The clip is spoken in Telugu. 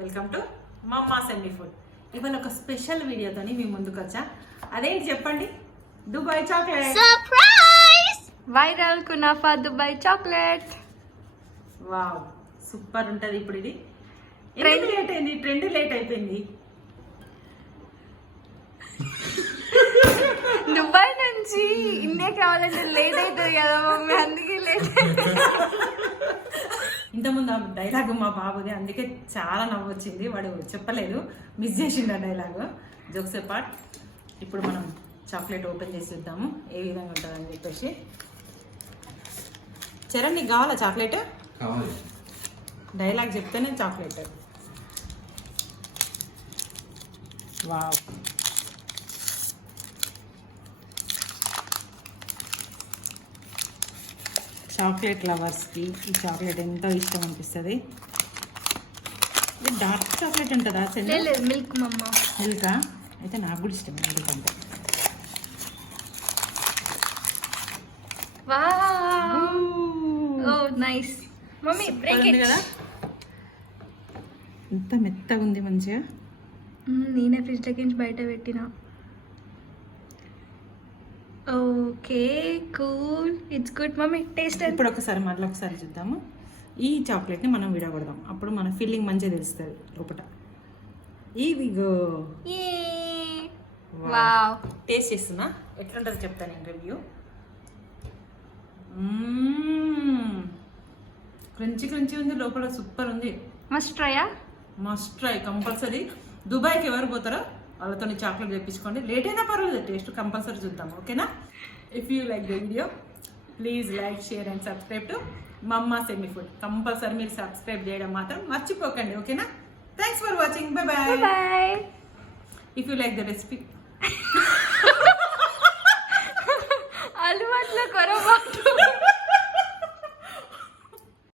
Welcome to mamma semi food. ఇవాళ ఒక స్పెషల్ వీడియోతోని మీ ముందుకు వచ్చా. అదేంటి చెప్పండి? Dubai chocolate surprise! Viral kunafa Dubai chocolate. Wow, super ఉంటది. ఇప్పుడు ఇది Trend. లేట్ అయింది, ట్రెండ్ లేట్ అయిపోయింది. దుబాయ్ నుంచి ఇండియాకి రావాలంటే లేట్ అవుతుంది కదా మమ్మీ, అందుకే లేట్. ఇంతకుముందు ఆ డైలాగ్ మా బాబుది, అందుకే చాలా నవ్వు వచ్చింది. వాడు చెప్పలేదు, మిస్ చేసిండు ఆ డైలాగ్. జోక్స్ అపార్ట్, ఇప్పుడు మనం చాక్లెట్ ఓపెన్ చేసి ఇద్దాము ఏ విధంగా ఉంటుందని చెప్పేసి. చరణ్, నీకు కావాలా చాక్లెట్? కావాలి. డైలాగ్ చెప్తేనే చాక్లెట్. వావ్, చాక్లెట్ లవర్స్కి ఈ చాక్లెట్ ఎంతో ఇష్టం అనిపిస్తుంది. ఇది డార్క్ చాక్లెట్ ఉంటుందా? లేదు, మిల్క్ మమ్మ. మిల్కా? అయితే నాకు కూడా ఇష్టం మిల్క్ అంటే. Wow, oh nice mummy, break it కదా, ఎంత మెత్తగా ఉంది మంచిగా. నేనే ఫ్రిడ్జ్ నుంచి బయట పెట్టిన. Okay, cool, it's good mummy. Taste ఇప్పుడు ఒకసారి మళ్ళీ ఒకసారి చూద్దాము. ఈ చాక్లెట్ని మనం విడగొడదాం, అప్పుడు మన ఫీలింగ్ మంచిగా తెలుస్తుంది లోపల. ఇదిగో వావ్. టేస్ట్ చేస్తున్నా, ఎట్లుంటుందో చెప్తాను నేను రివ్యూ. క్రంచి క్రంచి ఉంది, లోపల సూపర్ ఉంది. మస్ట్ ట్రైయా? Must try, compulsory. దుబాయ్కి ఎవరు పోతారో వాళ్ళతో చాక్లెట్ తెప్పించుకోండి. లేట్ అయినా పర్వాలేదు, టేస్ట్ కంపల్సరీ చూద్దాం, ఓకేనా? If you like the video please like, share and subscribe to mamma semi food. Compulsory మీరు సబ్స్క్రైబ్ చేయడం మాత్రం మర్చిపోకండి, ఓకేనా? Thanks for watching, bye bye. Bye. If you like the recipe